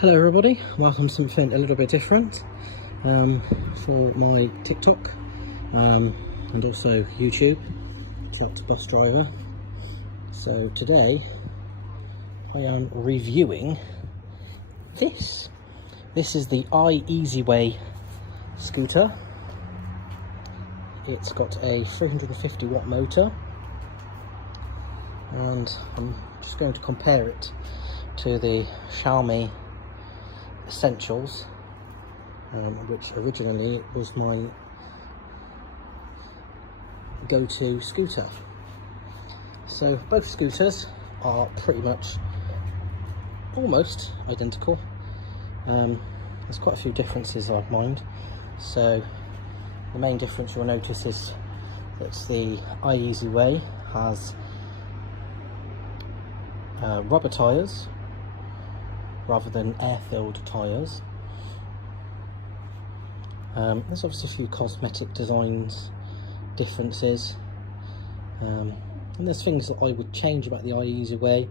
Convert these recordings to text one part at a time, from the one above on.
Hello everybody, welcome to something a little bit different for my TikTok and also YouTube, Tractor Bus Driver. So today I am reviewing this. This is the iEZway scooter. It's got a 350 watt motor and I'm just going to compare it to the Xiaomi Essentials, which originally was my go-to scooter. So both scooters are pretty much almost identical. There's quite a few differences I mind. So the main difference you'll notice is that the iEZway has rubber tyres rather than air-filled tyres. There's obviously a few cosmetic designs differences, and there's things that I would change about the iEZway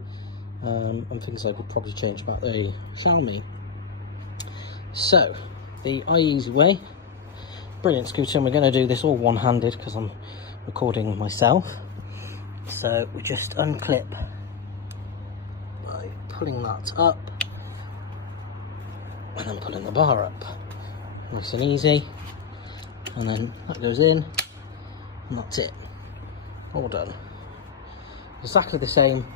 and things I would probably change about the Xiaomi. So the iEZway, brilliant scooter, and we're going to do this all one-handed because I'm recording myself. So we just unclip by pulling that up and then pulling the bar up, nice and easy, and then that goes in and that's it, all done. Exactly the same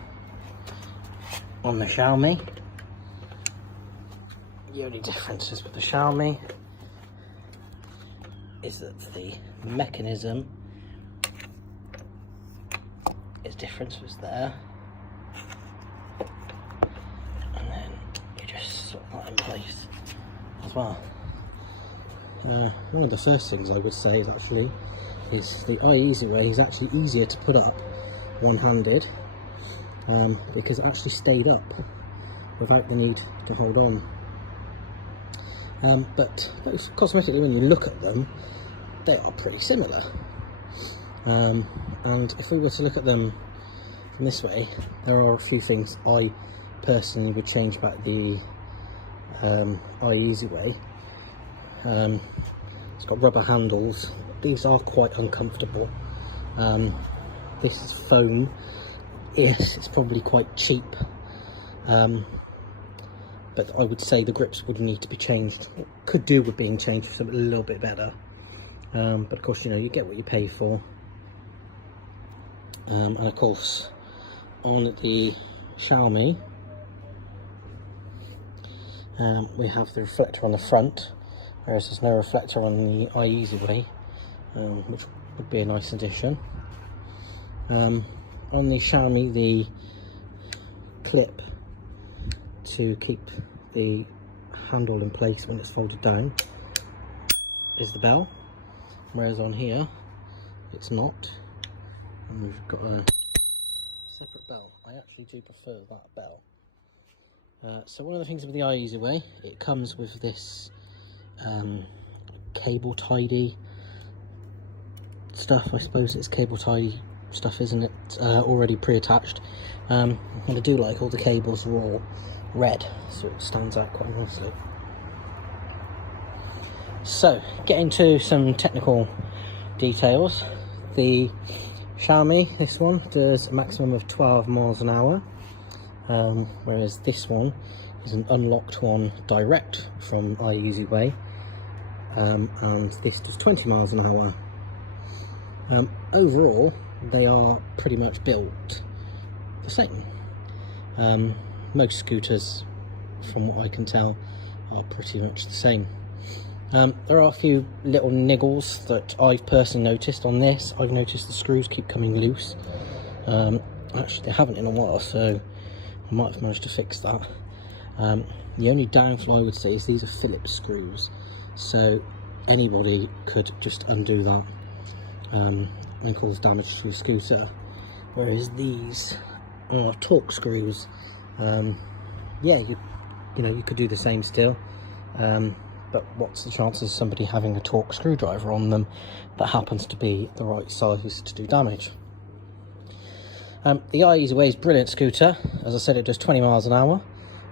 on the Xiaomi. The only differences with the Xiaomi is that the mechanism is different, so it's there, and then you just sort that in place as well. One of the first things I would say actually is the iEZway is actually easier to put up one-handed because it actually stayed up without the need to hold on. But cosmetically, when you look at them, they are pretty similar. And if we were to look at them from this way, there are a few things I personally would change about the iEZway. It's got rubber handles. These are quite uncomfortable. This is foam. Yes, it's probably quite cheap, but I would say the grips would need to be changed. It could do with being changed for something a little bit better, but of course, you know, you get what you pay for. And of course, on the Xiaomi, we have the reflector on the front, whereas there's no reflector on the iEZway, which would be a nice addition. On the Xiaomi, the clip to keep the handle in place when it's folded down is the bell, whereas on here it's not, and we've got a separate bell. I actually do prefer that bell. So one of the things with the iEZway, it comes with this cable tidy stuff. I suppose it's cable tidy stuff, isn't it? Already pre-attached, and I do like all the cables are all red, so it stands out quite nicely. So getting to some technical details, the Xiaomi, this one does a maximum of 12 miles an hour, whereas this one is an unlocked one direct from iEZway, and this does 20 miles an hour. Overall, they are pretty much built the same. Most scooters, from what I can tell, are pretty much the same. There are a few little niggles that I've personally noticed on this. I've noticed the screws keep coming loose. Actually, they haven't in a while, so I might have managed to fix that. The only downfall I would say is these are Phillips screws, so anybody could just undo that and cause damage to your scooter, whereas these are Torx screws. Yeah, you know, you could do the same still, but what's the chances of somebody having a Torx screwdriver on them that happens to be the right size to do damage? The iEZway is a brilliant scooter. As I said, it does 20 miles an hour.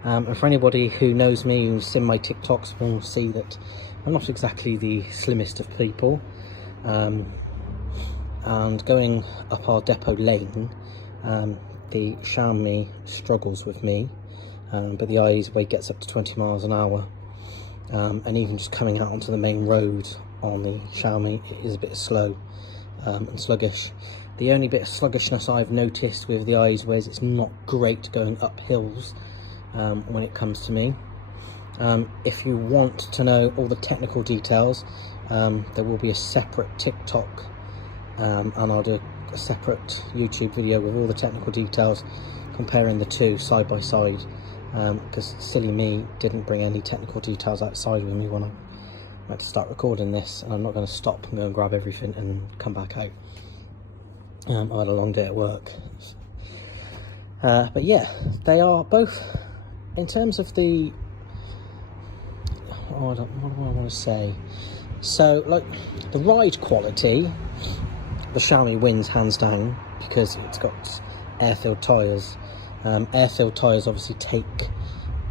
And for anybody who knows me, who's seen my TikToks, will see that I'm not exactly the slimmest of people. And going up our depot lane, the Xiaomi struggles with me, but the iEZway gets up to 20 miles an hour. And even just coming out onto the main road on the Xiaomi, it is a bit slow and sluggish. The only bit of sluggishness I've noticed with the iEZway is it's not great going up hills when it comes to me. If you want to know all the technical details, there will be a separate TikTok and I'll do a separate YouTube video with all the technical details, comparing the two side by side, because silly me didn't bring any technical details outside with me when I went to start recording this, and I'm not going to stop and go and grab everything and come back out. I had a long day at work. But yeah, they are both, in terms of the, what do I want to say? So, like, the ride quality, the Xiaomi wins hands down because it's got air-filled tyres. Air-filled tyres obviously take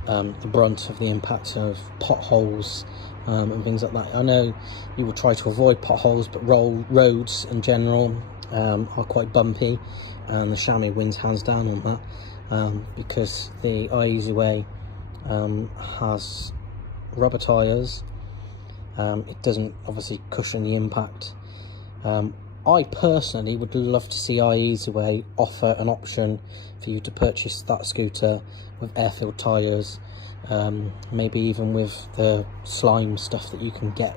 the brunt of the impact of potholes and things like that. I know you will try to avoid potholes, but roads in general are quite bumpy, and the Xiaomi wins hands down on that, because the iEZway has rubber tyres. It doesn't obviously cushion the impact. I personally would love to see iEZway offer an option for you to purchase that scooter with air-filled tyres, maybe even with the slime stuff that you can get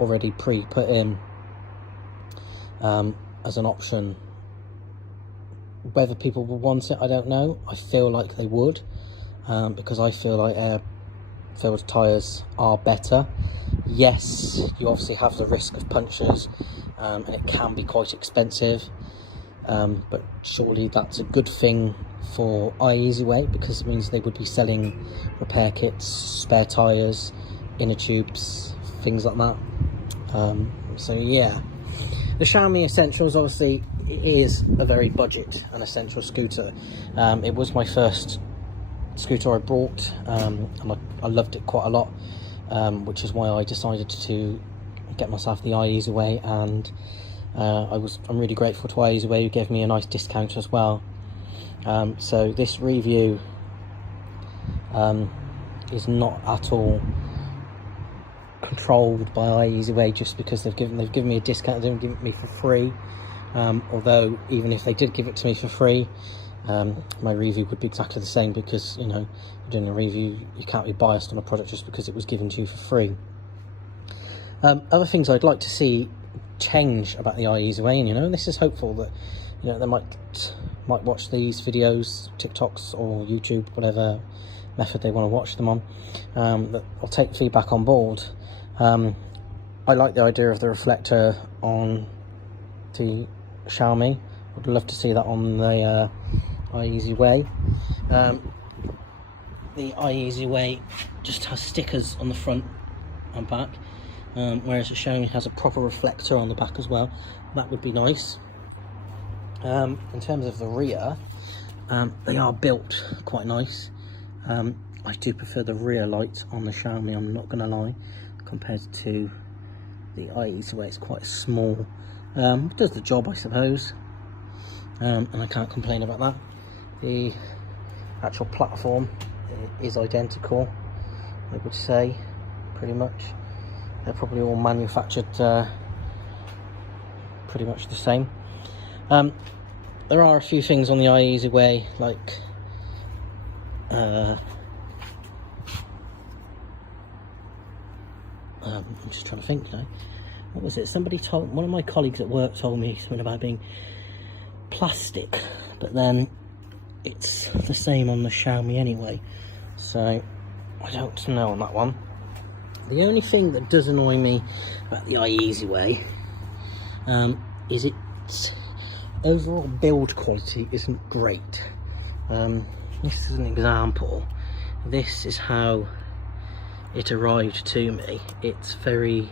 already pre-put in as an option. Whether people will want it, I don't know. I feel like they would, because I feel like air-filled tyres are better. Yes, you obviously have the risk of punctures, and it can be quite expensive, but surely that's a good thing for iEZway, because it means they would be selling repair kits, spare tyres, inner tubes, things like that. So yeah, the Xiaomi Essentials obviously is a very budget and essential scooter. It was my first scooter I bought, and I loved it quite a lot, which is why I decided to get myself the iEZway, and I'm really grateful to iEZway, who gave me a nice discount as well. So this review is not at all controlled by iEZway just because they've given me a discount. They didn't give it me for free, although even if they did give it to me for free, my review would be exactly the same, because, you know, you're doing a review, you can't be biased on a product just because it was given to you for free. Other things I'd like to see change about the iEZway, and, you know, this is hopeful that, you know, they might watch these videos, TikToks or YouTube, whatever method they want to watch them on, that I'll take feedback on board. I like the idea of the reflector on the Xiaomi. Would love to see that on the iEZway. The iEZway just has stickers on the front and back, whereas the Xiaomi has a proper reflector on the back as well. That would be nice. In terms of the rear, they are built quite nice. I do prefer the rear lights on the Xiaomi, I'm not going to lie, compared to the iEZway. It's quite small. It does the job, I suppose, and I can't complain about that. The actual platform is identical, I would say, pretty much. They're probably all manufactured pretty much the same. There are a few things on the iEZway, like I'm just trying to think now. What was it? Somebody told, one of my colleagues at work told me something about being plastic, but then it's the same on the Xiaomi anyway, so I don't know on that one. The only thing that does annoy me about the iEZway is its overall build quality isn't great. This is an example. This is how it arrived to me. It's very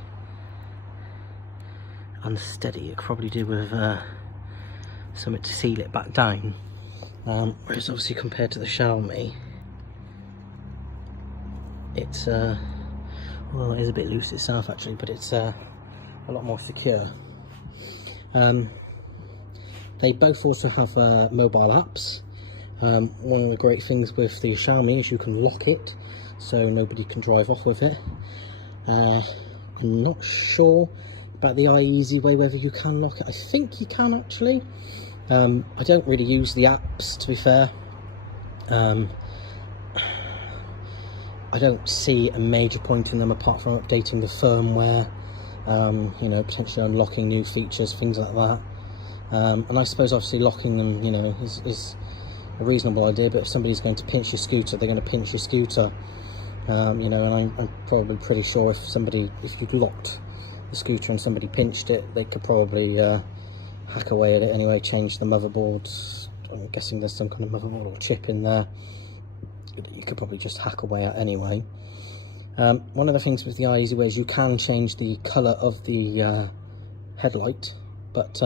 unsteady. It could probably do with something to seal it back down. Whereas obviously compared to the Xiaomi, it's well, it is a bit loose itself actually, but it's a lot more secure. They both also have mobile apps. One of the great things with the Xiaomi is you can lock it, so nobody can drive off with it. I'm not sure about the iEZway whether you can lock it. I think you can actually. I don't really use the apps, to be fair. I don't see a major point in them apart from updating the firmware, you know, potentially unlocking new features, things like that. And I suppose obviously locking them, you know, is a reasonable idea, but if somebody's going to pinch your scooter, they're going to pinch your scooter. You know, and I'm probably pretty sure if you locked the scooter and somebody pinched it, they could probably hack away at it anyway, change the motherboard. I'm guessing there's some kind of motherboard or chip in there that you could probably just hack away at anyway. One of the things with the iEZway is you can change the colour of the headlight, but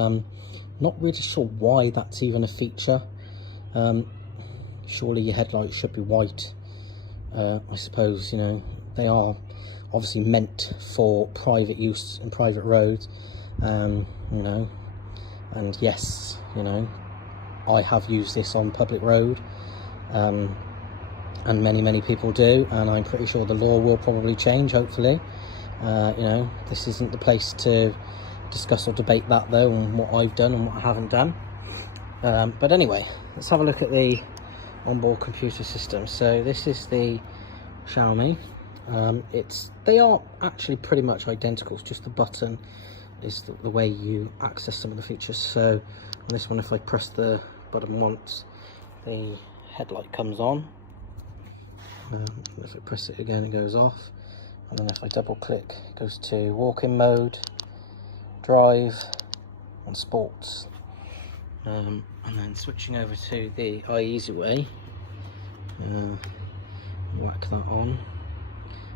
not really sure why that's even a feature. Surely your headlights should be white. I suppose, you know, they are obviously meant for private use in private roads, you know, and yes, you know, I have used this on public road, and many people do, and I'm pretty sure the law will probably change, hopefully. You know, this isn't the place to discuss or debate that though, and what I've done and what I haven't done. But anyway, let's have a look at the onboard computer system. So this is the Xiaomi. They are actually pretty much identical. It's just the button is the way you access some of the features. So on this one, if I press the button once, the headlight comes on. If I press it again, it goes off. And then if I double click, it goes to walk-in mode, drive, and sports. And then switching over to the iEZway, whack that on.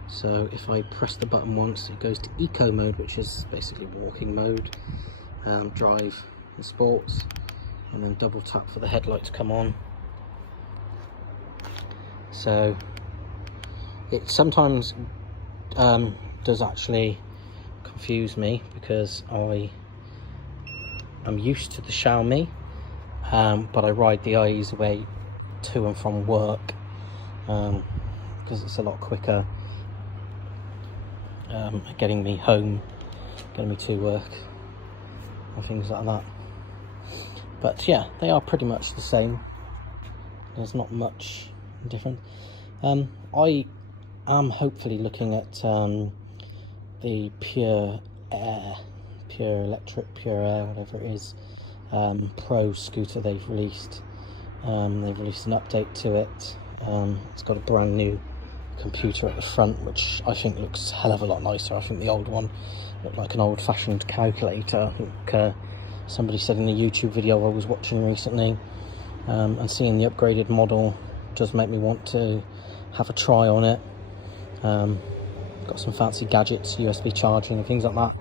So if I press the button once, it goes to eco mode, which is basically walking mode, drive and sports, and then double tap for the headlight to come on. So it sometimes does actually confuse me because I am used to the Xiaomi, but I ride the iEZway to and from work because it's a lot quicker getting me home, getting me to work and things like that. But yeah, they are pretty much the same. There's not much different. I am hopefully looking at the Pure Electric, Pure Air, whatever it is, Pro scooter they've released. They've released an update to it. It's got a brand new computer at the front, which I think looks a hell of a lot nicer. I think the old one looked like an old-fashioned calculator. I think somebody said in a YouTube video I was watching recently, and seeing the upgraded model does make me want to have a try on it. Got some fancy gadgets, USB charging and things like that.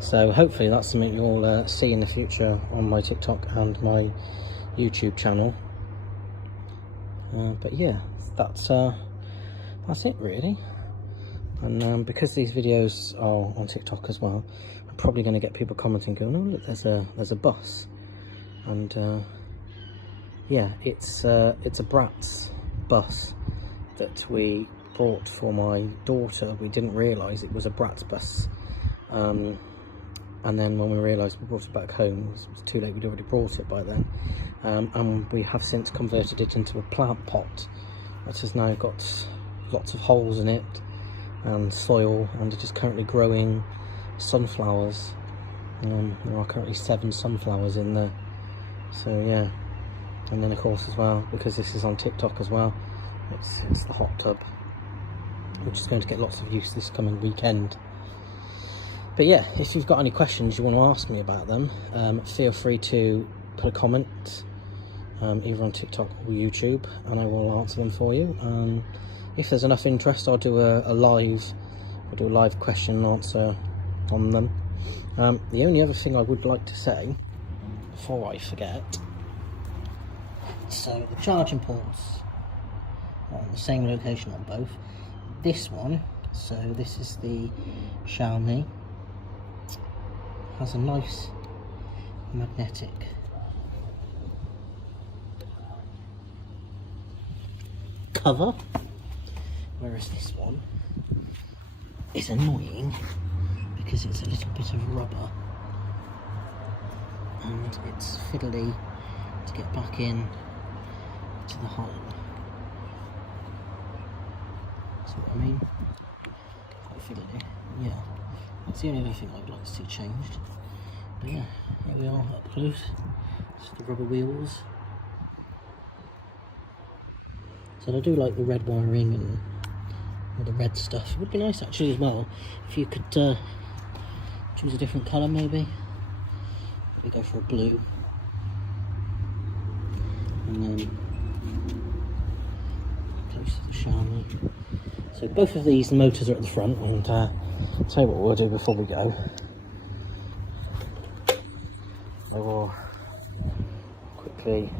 So hopefully that's something you'll see in the future on my TikTok and my YouTube channel. But yeah, that's it really. And because these videos are on TikTok as well, I'm probably going to get people commenting going, oh look, there's a bus. And yeah, it's a Bratz bus that we bought for my daughter. We didn't realise it was a Bratz bus, and then when we realised we brought it back home, it was too late. We'd already brought it by then, and we have since converted it into a plant pot that has now got lots of holes in it and soil, and it is currently growing sunflowers. There are currently 7 sunflowers in there. So yeah, and then of course as well, because this is on TikTok as well, it's the hot tub, which is going to get lots of use this coming weekend. But yeah, if you've got any questions you want to ask me about them, feel free to put a comment either on TikTok or YouTube, and I will answer them for you. If there's enough interest, I'll do a live question and answer on them. The only other thing I would like to say before I forget, so the charging ports are on the same location on both. this one, so this is the Xiaomi, has a nice magnetic cover, whereas this one is annoying because it's a little bit of rubber and it's fiddly to get back in to the hole. See what I mean? Quite fiddly. Yeah, that's the only other thing I'd like to see changed. But yeah, here we are up close. Just the rubber wheels. So I do like the red wiring and all the red stuff. It would be nice actually as well if you could choose a different colour maybe. We go for a blue. And then close to the Xiaomi. So both of these motors are at the front, and tell you what we'll do before we go. I will quickly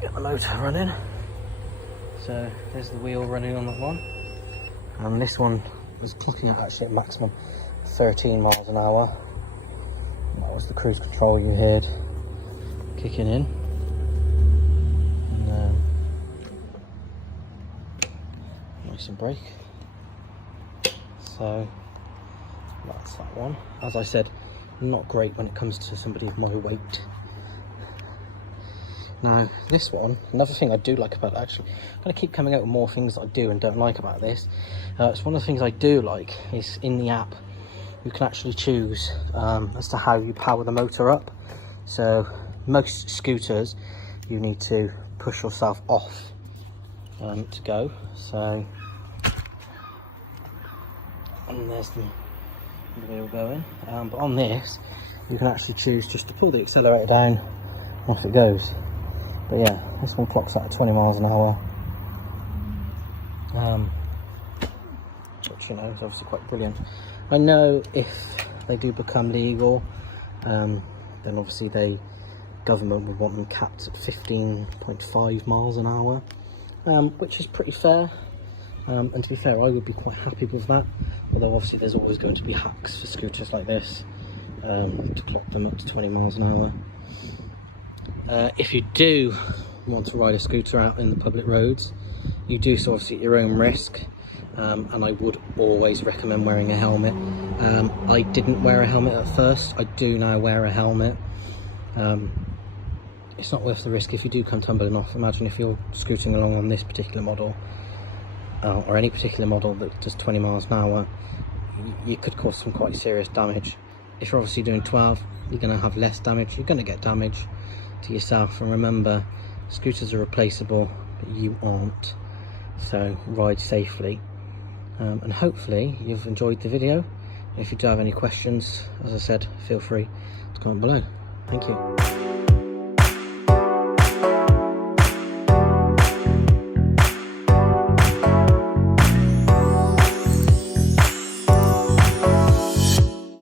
get the motor running. So there's the wheel running on that one, and this one was clocking at actually at maximum 13 miles an hour. That was the cruise control you heard kicking in. And nice and brake. So that's that one. As I said, not great when it comes to somebody of my weight. Now this one, another thing I do like about it, actually, I'm going to keep coming out with more things that I do and don't like about this. It's one of the things I do like is in the app you can actually choose as to how you power the motor up. So most scooters you need to push yourself off to go. So, and there's the wheel going, but on this you can actually choose just to pull the accelerator down, off it goes. But yeah, this one clocks at 20 miles an hour, which, you know, is obviously quite brilliant. I know if they do become legal, then obviously the government would want them capped at 15.5 miles an hour, which is pretty fair. And to be fair, I would be quite happy with that. Although obviously there's always going to be hacks for scooters like this to clock them up to 20 miles an hour. If you do want to ride a scooter out in the public roads, you do so obviously at your own risk, and I would always recommend wearing a helmet. I didn't wear a helmet at first, I do now wear a helmet. It's not worth the risk if you do come tumbling off. Imagine if you're scooting along on this particular model, or any particular model that does 20 miles an hour, you could cause some quite serious damage. If you're obviously doing 12, you're going to have less damage, you're going to get damage to yourself. And remember, scooters are replaceable, but you aren't. So ride safely, and hopefully you've enjoyed the video. If you do have any questions, as I said, feel free to comment below. Thank you.